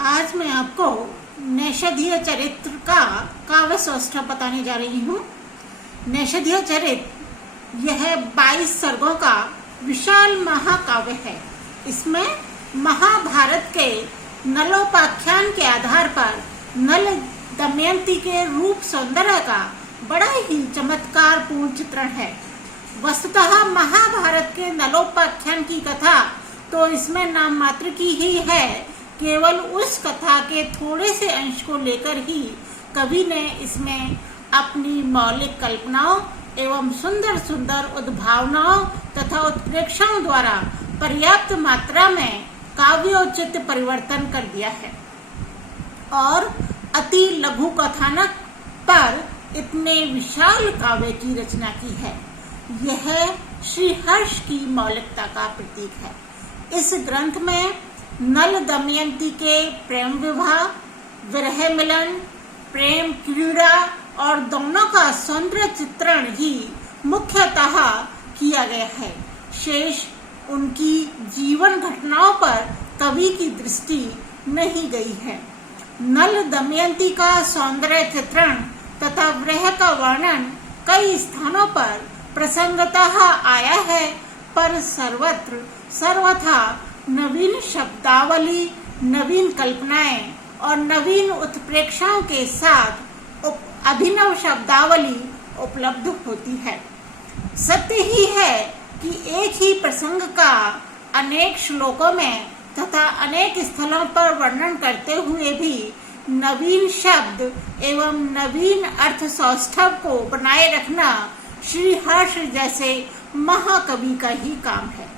आज मैं आपको नैषधीय चरित्र का काव्य सौष्ठव बताने जा रही हूँ। नैषधीय चरित्र यह 22 सर्गों का विशाल महाकाव्य है। इसमें महाभारत के नलोपाख्यान के आधार पर नल दमयंती के रूप सौंदर्य का बड़ा ही चमत्कारपूर्ण चित्रण है। वस्तुतः महाभारत के नलोपाख्यान की कथा तो इसमें नाम मात्र की ही है। केवल उस कथा के थोड़े से अंश को लेकर ही कवि ने इसमें अपनी मौलिक कल्पनाओं एवं सुंदर सुंदर उद्भावनाओं तथा उत्प्रेक्षाओं द्वारा पर्याप्त मात्रा में काव्योचित परिवर्तन कर दिया है और अति लघु कथानक पर इतने विशाल काव्य की रचना की है। यह श्री हर्ष की मौलिकता का प्रतीक है। इस ग्रंथ में नल दमयंती के प्रेम विवाह, विरह मिलन, प्रेम क्रीड़ा और दोनों का सौंदर्य चित्रण ही मुख्यतः किया गया है। शेष उनकी जीवन घटनाओं पर कवि की दृष्टि नहीं गई है। नल दमयंती का सौंदर्य चित्रण तथा विरह का वर्णन कई स्थानों पर प्रसंगतः आया है, पर सर्वत्र सर्वथा नवीन शब्दावली, नवीन कल्पनाएं और नवीन उत्प्रेक्षाओं के साथ अभिनव शब्दावली उपलब्ध होती है। सत्य ही है कि एक ही प्रसंग का अनेक श्लोकों में तथा अनेक स्थलों पर वर्णन करते हुए भी नवीन शब्द एवं नवीन अर्थ सौष्ठव को बनाए रखना श्री हर्ष जैसे महाकवि का ही काम है।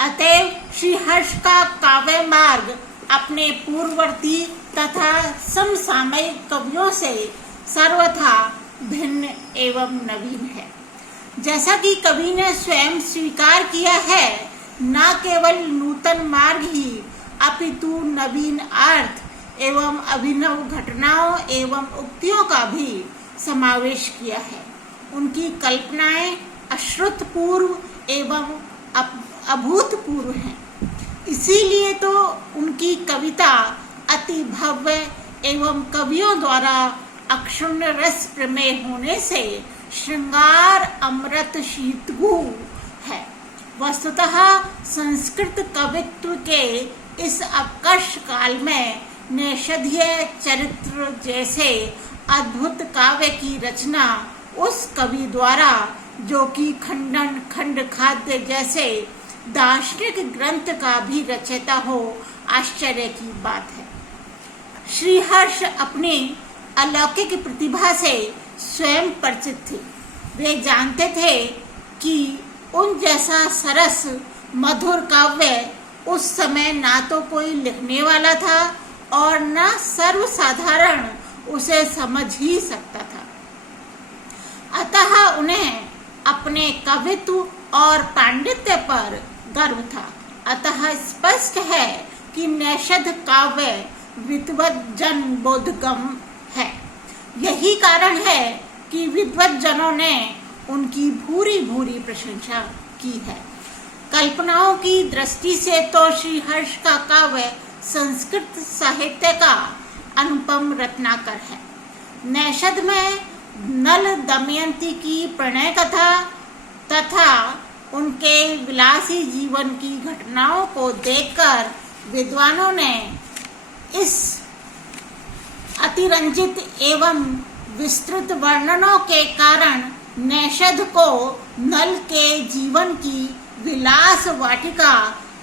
अतएव श्री हर्ष का काव्य मार्ग अपने पूर्ववर्ती तथा समसामयिक कवियों से सर्वथा भिन्न एवं नवीन है। जैसा कि कवि ने स्वयं स्वीकार किया है, न केवल नूतन मार्ग ही अपितु नवीन अर्थ एवं अभिनव घटनाओं एवं उक्तियों का भी समावेश किया है। उनकी कल्पनाएं अश्रुतपूर्व एवं अभूतपूर्व हैं। इसीलिए तो उनकी कविता अति भव्य एवं कवियों द्वारा अक्षुण्ण रस प्रमेय होने से श्रृंगार अमृत शीतगु है। वस्तुतः संस्कृत कवित्व के इस अपकर्ष काल में नैषधीय चरित्र जैसे अद्भुत काव्य की रचना उस कवि द्वारा जो कि खंडन खंड खाद्य जैसे दार्शनिक ग्रंथ का भी रचयिता हो, आश्चर्य की बात है। श्री हर्ष अपनी अलौकिक प्रतिभा से स्वयं परिचित थे। वे जानते थे कि उन जैसा सरस मधुर काव्य उस समय ना तो कोई लिखने वाला था और न सर्वसाधारण उसे समझ ही सकता था। अतः उन्हें अपने कवित्व और पांडित्य पर गर्व था। अतः स्पष्ट है कि नैषध काव्य विद्वत जन बोधगम है। यही कारण है कि विद्वत जनों ने उनकी भूरी भूरी प्रशंसा की है। कल्पनाओं की दृष्टि से तो श्री हर्ष का काव्य संस्कृत साहित्य का अनुपम रत्नाकर है। नैषध में नल दमयंती की प्रणय कथा तथा उनके विलासी जीवन की घटनाओं को देखकर विद्वानों ने इस अतिरंजित एवं विस्तृत वर्णनों के कारण नैषध को नल के जीवन की विलास वाटिका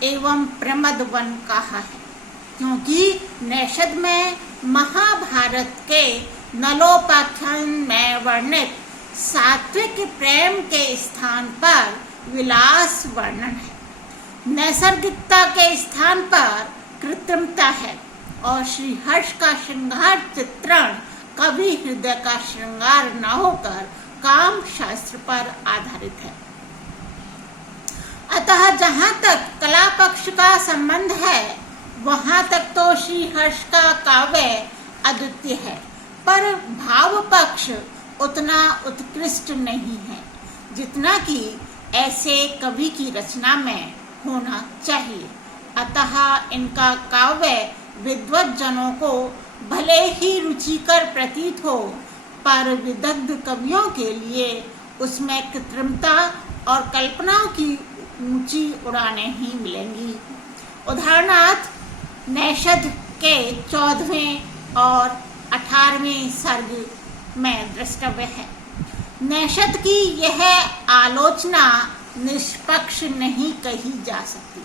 एवं प्रमद वन कहा है, क्योंकि नैषध में महाभारत के नलोपाख्यान में वर्णित सात्विक प्रेम के स्थान पर विलास वर्णन है। नैसर्गिकता के स्थान पर कृत्रिमता है और श्री हर्ष का श्रृंगार चित्रण कवि हृदय का श्रृंगार न होकर काम शास्त्र पर आधारित है। अतः जहाँ तक कला पक्ष का संबंध है, वहाँ तक तो श्री हर्ष का काव्य अद्वितीय है, पर भाव पक्ष उतना उत्कृष्ट नहीं है जितना कि ऐसे कवि की रचना में होना चाहिए। अतः इनका काव्य विद्वत जनों को भले ही रुचिकर प्रतीत हो, पर विदग्ध कवियों के लिए उसमें कृत्रिमता और कल्पनाओं की ऊंची उड़ानें ही मिलेंगी। उदाहरणार्थ नैषध के 14वें और 18वें सर्ग में द्रष्टव्य है। नैषध की यह आलोचना निष्पक्ष नहीं कही जा सकती,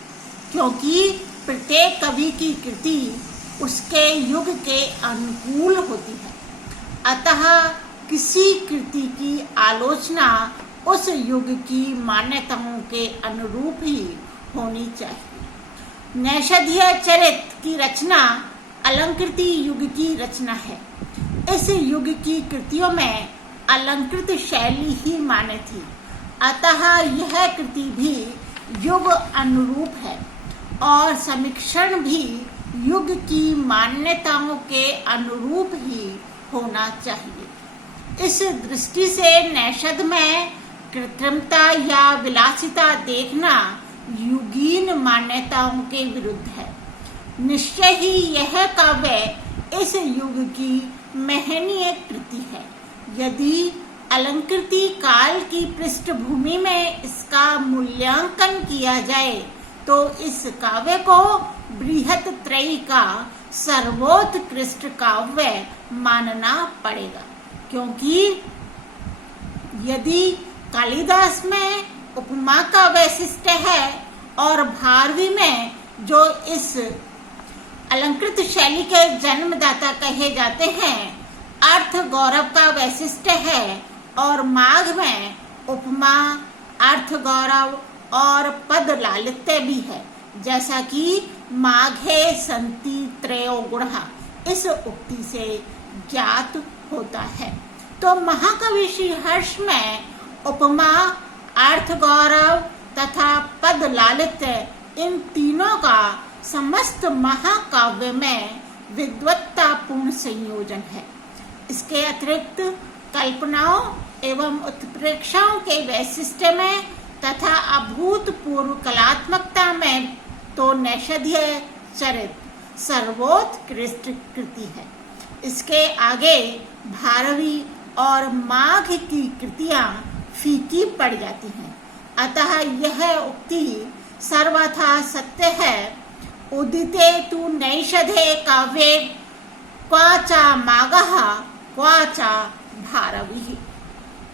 क्योंकि प्रत्येक कवि की कृति उसके युग के अनुकूल होती है। अतः किसी कृति की आलोचना उस युग की मान्यताओं के अनुरूप ही होनी चाहिए। नैषधीय चरित की रचना अलंकृति युग की रचना है। इस युग की कृतियों में अलंकृत शैली ही मान्य थी, अतः यह कृति भी युग अनुरूप है और समीक्षण भी युग की मान्यताओं के अनुरूप ही होना चाहिए। इस दृष्टि से नैषध में कृत्रिमता या विलासिता देखना युगीन मान्यताओं के विरुद्ध है। निश्चय ही यह काव्य इस युग की महनीय कृति है। यदि अलंकृति काल की पृष्ठभूमि में इसका मूल्यांकन किया जाए तो इस काव्य को बृहत त्रयी का सर्वोत्कृष्ट काव्य मानना पड़ेगा, क्योंकि यदि कालिदास में उपमा का वैशिष्ट्य है और भारवी में जो इस अलंकृत शैली के जन्मदाता कहे जाते हैं अर्थ गौरव का वैशिष्ट्य है, और माघ में उपमा, अर्थ गौरव और पद लालित्य भी है, जैसा कि माघे संति त्रयो गुणः इस उक्ति से ज्ञात होता है। तो महाकवि श्रीहर्ष में उपमा, अर्थ गौरव तथा पद लालित्य इन तीनों का समस्त महाकाव्य में विद्वत्तापूर्ण संयोजन है। इसके अतिरिक्त कल्पनाओं एवं उत्प्रेक्षाओं के वैशिष्ट्य में तथा अभूतपूर्व कलात्मकता में तो नैषधीय चरित सर्वोत्कृष्ट कृति है। इसके आगे भारवी और माघ की कृतियां फीकी पड़ जाती हैं। अतः यह उक्ति सर्वथा सत्य है। उदिते तु नैषधे काव्ये क्वाचा माघः क्वाचा भारवी।